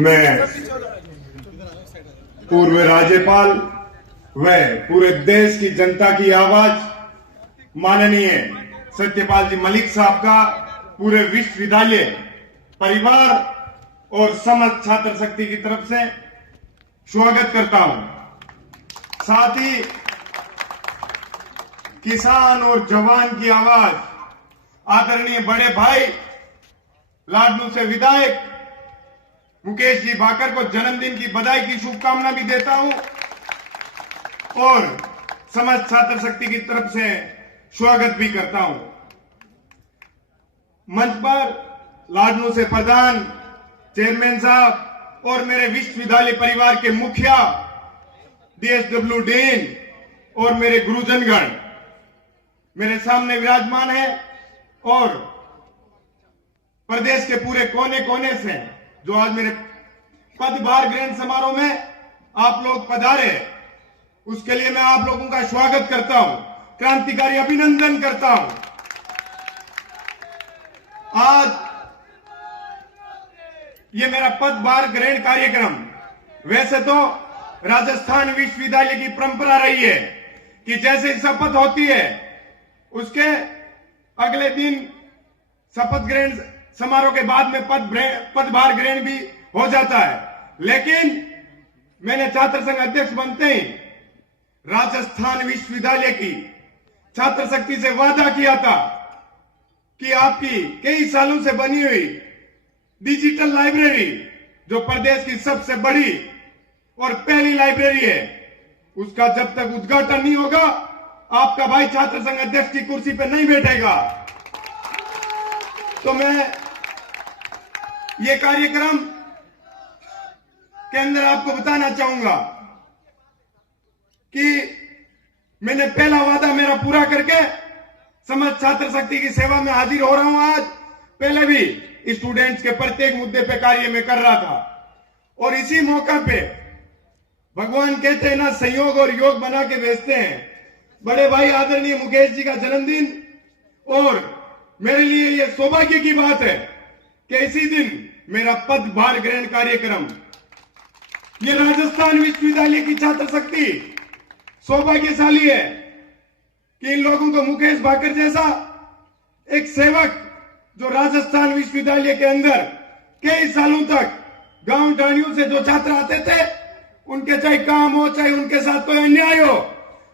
मैं पूर्व राज्यपाल व पूरे देश की जनता की आवाज माननीय सत्यपाल जी मलिक साहब का पूरे विश्वविद्यालय परिवार और समस्त छात्र शक्ति की तरफ से स्वागत करता हूं। साथ ही किसान और जवान की आवाज आदरणीय बड़े भाई लाडनू से विधायक मुकेश जी भाकर को जन्मदिन की बधाई की शुभकामना भी देता हूं और समस्त छात्र शक्ति की तरफ से स्वागत भी करता हूं। मंच पर लाडनू से प्रधान चेयरमैन साहब और मेरे विश्वविद्यालय परिवार के मुखिया DSW डीन और मेरे गुरुजनगण मेरे सामने विराजमान है और प्रदेश के पूरे कोने कोने से जो आज मेरे पदभार ग्रहण समारोह में आप लोग पधारे, उसके लिए मैं आप लोगों का स्वागत करता हूं, क्रांतिकारी अभिनंदन करता हूं। आज ये मेरा पदभार ग्रहण कार्यक्रम, वैसे तो राजस्थान विश्वविद्यालय की परंपरा रही है कि जैसे शपथ होती है उसके अगले दिन शपथ ग्रहण समारोह के बाद में पदभार ग्रहण भी हो जाता है, लेकिन मैंने छात्र संघ अध्यक्ष बनते ही राजस्थान विश्वविद्यालय की छात्र शक्ति से वादा किया था कि आपकी कई सालों से बनी हुई डिजिटल लाइब्रेरी, जो प्रदेश की सबसे बड़ी और पहली लाइब्रेरी है, उसका जब तक उद्घाटन नहीं होगा आपका भाई छात्र संघ अध्यक्ष की कुर्सी पर नहीं बैठेगा। तो मैं ये कार्यक्रम के अंदर आपको बताना चाहूंगा कि मैंने पहला वादा मेरा पूरा करके समस्त छात्र शक्ति की सेवा में हाजिर हो रहा हूं। आज पहले भी स्टूडेंट्स के प्रत्येक मुद्दे पे कार्य में कर रहा था और इसी मौका पे भगवान कहते हैं ना, संयोग और योग बना के भेजते हैं। बड़े भाई आदरणीय मुकेश जी का जन्मदिन और मेरे लिए यह सौभाग्य की बात है कि इसी दिन मेरा पदभार ग्रहण कार्यक्रम, ये राजस्थान विश्वविद्यालय की छात्र शक्ति सौभाग्यशाली है कि इन लोगों को मुकेश भाकर जैसा एक सेवक, जो राजस्थान विश्वविद्यालय के अंदर कई सालों तक गांव ढाणियों से जो छात्र आते थे, उनके चाहे काम हो चाहे उनके साथ कोई अन्याय हो,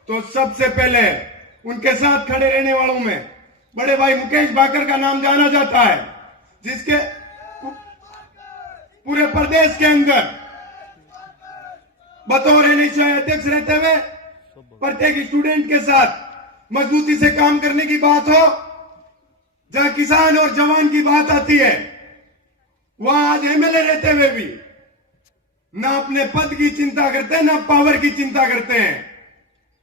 तो सबसे पहले उनके साथ खड़े रहने वालों में बड़े भाई मुकेश भाकर का नाम जाना जाता है, जिसके पूरे प्रदेश के अंदर बतौर NSI अध्यक्ष रहते हुए प्रत्येक स्टूडेंट के साथ मजबूती से काम करने की बात हो, जहां किसान और जवान की बात आती है, वहां आज MLA रहते हुए भी ना अपने पद की चिंता करते हैं ना पावर की चिंता करते हैं,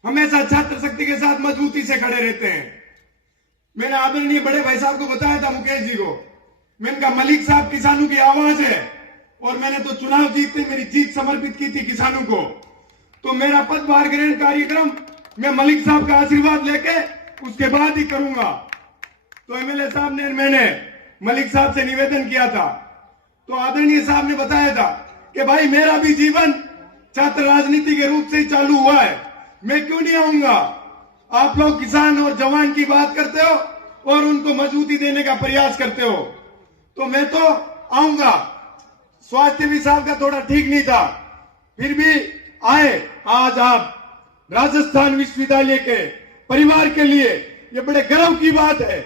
हमेशा छात्र शक्ति के साथ मजबूती से खड़े रहते हैं। मैंने आदरणीय बड़े भाई साहब को बताया था, मुकेश जी को, मैंने कहा मलिक साहब किसानों की आवाज है और मैंने तो चुनाव जीतते मेरी जीत समर्पित की थी किसानों को। तो मेरा पदभार ग्रहण कार्यक्रम मैं मलिक साहब का आशीर्वाद लेके उसके बाद ही करूंगा। तो MLA साहब ने, मैंने मलिक साहब से निवेदन किया था, तो आदरणीय साहब ने बताया था कि भाई मेरा भी जीवन छात्र राजनीति के रूप से ही चालू हुआ है, मैं क्यों नहीं आऊंगा। आप लोग किसान और जवान की बात करते हो और उनको मजबूती देने का प्रयास करते हो, तो मैं तो आऊंगा। स्वास्थ्य भी साहब का थोड़ा ठीक नहीं था, फिर भी आए। आज आप राजस्थान विश्वविद्यालय के परिवार के लिए ये बड़े गर्व की बात है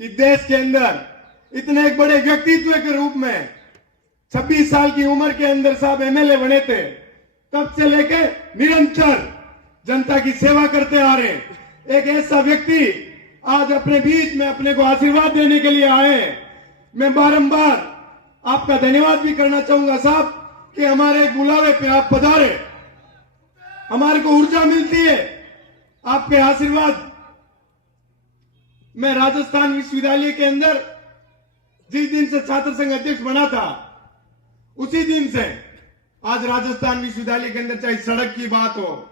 कि देश के अंदर इतने एक बड़े व्यक्तित्व के रूप में 26 साल की उम्र के अंदर साहब MLA बने थे, तब से लेके निरंतर जनता की सेवा करते आ रहे हैं। एक ऐसा व्यक्ति आज अपने बीच में अपने को आशीर्वाद देने के लिए आए हैं। मैं बारंबार आपका धन्यवाद भी करना चाहूंगा साहब कि हमारे बुलावे पे आप पधारे, हमारे को ऊर्जा मिलती है आपके आशीर्वाद। मैं राजस्थान विश्वविद्यालय के अंदर जिस दिन से छात्र संघ अध्यक्ष बना था, उसी दिन से आज राजस्थान विश्वविद्यालय के अंदर चाहे सड़क की बात हो,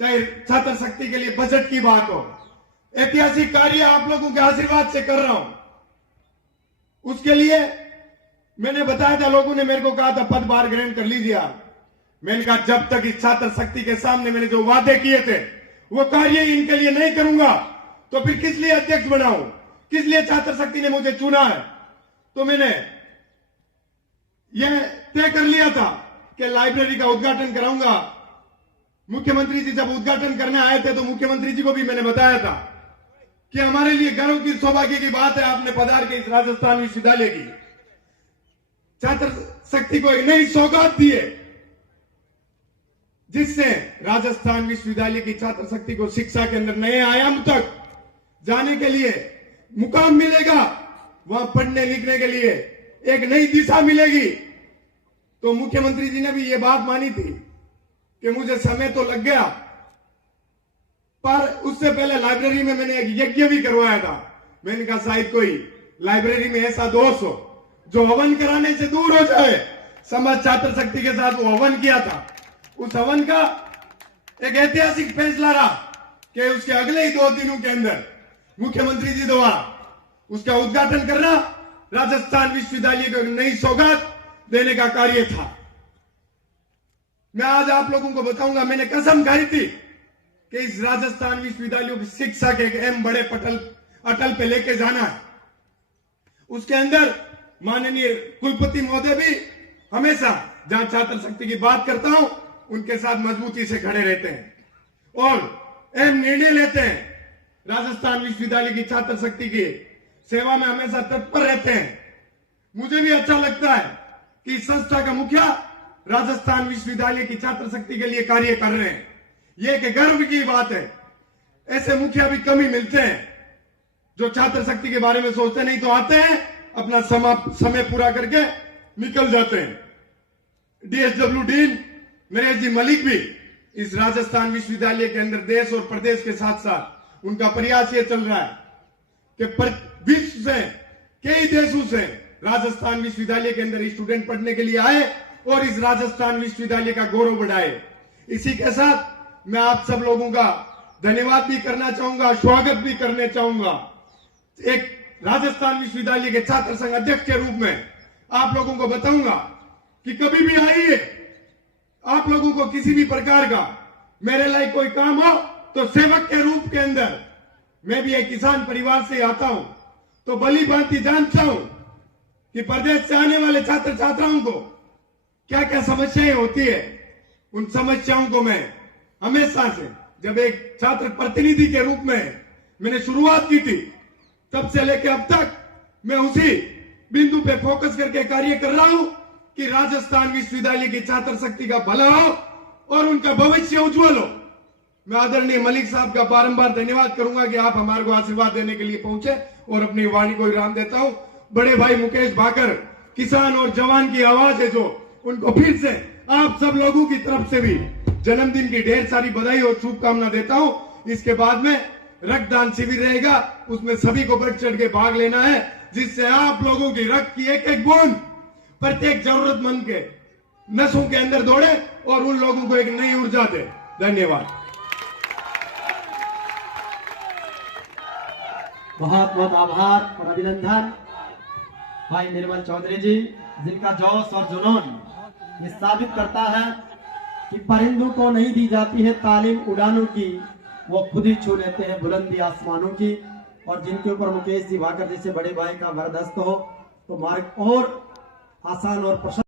चाहे छात्र शक्ति के लिए बजट की बात हो, ऐतिहासिक कार्य आप लोगों के आशीर्वाद से कर रहा हूं। उसके लिए मैंने बताया था, लोगों ने मेरे को कहा था पदभार ग्रहण कर लीजिए आप। मैंने कहा जब तक इस छात्र शक्ति के सामने मैंने जो वादे किए थे वो कार्य इनके लिए नहीं करूंगा तो फिर किस लिए अध्यक्ष बनाऊं, किस लिए छात्र शक्ति ने मुझे चुना है। तो मैंने यह तय कर लिया था कि लाइब्रेरी का उद्घाटन कराऊंगा। मुख्यमंत्री जी जब उद्घाटन करने आए थे तो मुख्यमंत्री जी को भी मैंने बताया था कि हमारे लिए गर्व की सौभाग्य की बात है आपने पधार के इस राजस्थान विश्वविद्यालय की छात्र शक्ति को एक नई सौगात दी है, जिससे राजस्थान विश्वविद्यालय की छात्र शक्ति को शिक्षा के अंदर नए आयाम तक जाने के लिए मुकाम मिलेगा। वहां पढ़ने लिखने के लिए एक नई दिशा मिलेगी। तो मुख्यमंत्री जी ने भी ये बात मानी थी कि मुझे समय तो लग गया, पर उससे पहले लाइब्रेरी में मैंने एक यज्ञ भी करवाया था। मैंने कहा शायद कोई लाइब्रेरी में ऐसा दोष हो जो हवन कराने से दूर हो जाए। समाज छात्र शक्ति के साथ वो हवन किया था। उस हवन का एक ऐतिहासिक फैसला रहा कि उसके अगले ही 2 दिनों के अंदर मुख्यमंत्री जी द्वारा उसका उद्घाटन करना राजस्थान विश्वविद्यालय को नई सौगात देने का कार्य था। मैं आज आप लोगों को बताऊंगा, मैंने कसम खाई थी कि इस राजस्थान विश्वविद्यालय की शिक्षा के एक अहम बड़े अटल पे लेके जाना है। उसके अंदर माननीय कुलपति महोदय भी हमेशा जहां छात्र शक्ति की बात करता हूं उनके साथ मजबूती से खड़े रहते हैं और अहम निर्णय लेते हैं। राजस्थान विश्वविद्यालय की छात्र शक्ति की सेवा में हमेशा तत्पर रहते हैं। मुझे भी अच्छा लगता है कि इस संस्था का मुखिया राजस्थान विश्वविद्यालय की छात्र शक्ति के लिए कार्य कर रहे हैं। यह एक गर्व की बात है। ऐसे मुखिया भी कम ही मिलते हैं जो छात्र शक्ति के बारे में सोचते नहीं तो आते हैं, अपना समय पूरा करके निकल जाते हैं। डीएसडब्ल्यू डीन नरेश जी मलिक भी इस राजस्थान विश्वविद्यालय के अंदर देश और प्रदेश के साथ साथ उनका प्रयास ये चल रहा है कि विश्व से कई देशों से राजस्थान विश्वविद्यालय के अंदर स्टूडेंट पढ़ने के लिए आए और इस राजस्थान विश्वविद्यालय का गौरव बढ़ाए। इसी के साथ मैं आप सब लोगों का धन्यवाद भी करना चाहूंगा, स्वागत भी करने चाहूंगा। एक राजस्थान विश्वविद्यालय के छात्र संघ अध्यक्ष के रूप में आप लोगों को बताऊंगा कि कभी भी आइए, आप लोगों को किसी भी प्रकार का मेरे लायक कोई काम हो तो सेवक के रूप के अंदर, मैं भी एक किसान परिवार से आता हूं तो भली भांति जानता हूं कि प्रदेश से आने वाले छात्र छात्राओं को क्या क्या समस्याएं होती है। उन समस्याओं को मैं हमेशा से, जब एक छात्र प्रतिनिधि के रूप में मैंने शुरुआत की थी, तब से लेकर अब तक मैं उसी बिंदु पे फोकस करके कार्य कर रहा हूं कि राजस्थान विश्वविद्यालय की छात्र शक्ति का भला हो और उनका भविष्य उज्जवल हो। मैं आदरणीय मलिक साहब का बारंबार धन्यवाद करूंगा कि आप हमारे को आशीर्वाद देने के लिए पहुंचे और अपनी वाणी को विराम देता हूं। बड़े भाई मुकेश भाकर, किसान और जवान की आवाज है जो, उनको फिर से आप सब लोगों की तरफ से भी जन्मदिन की ढेर सारी बधाई और शुभकामना देता हूं। इसके बाद में रक्तदान शिविर रहेगा, उसमें सभी को बढ़ चढ़ के भाग लेना है, जिससे आप लोगों की रक्त की एक एक बूंद प्रत्येक जरूरतमंद के नसों के अंदर दौड़े और उन लोगों को एक नई ऊर्जा दे। धन्यवाद। बहुत बहुत आभार और अभिनंदन भाई निर्मल चौधरी जी, जिनका जोश और जुनून ये साबित करता है कि परिंदों को नहीं दी जाती है तालीम उड़ानों की, वो खुद ही छू लेते हैं बुलंदी आसमानों की। और जिनके ऊपर मुकेश जी भाकर जैसे बड़े भाई का वरदस्त हो तो मार्ग और आसान और प्रशस्त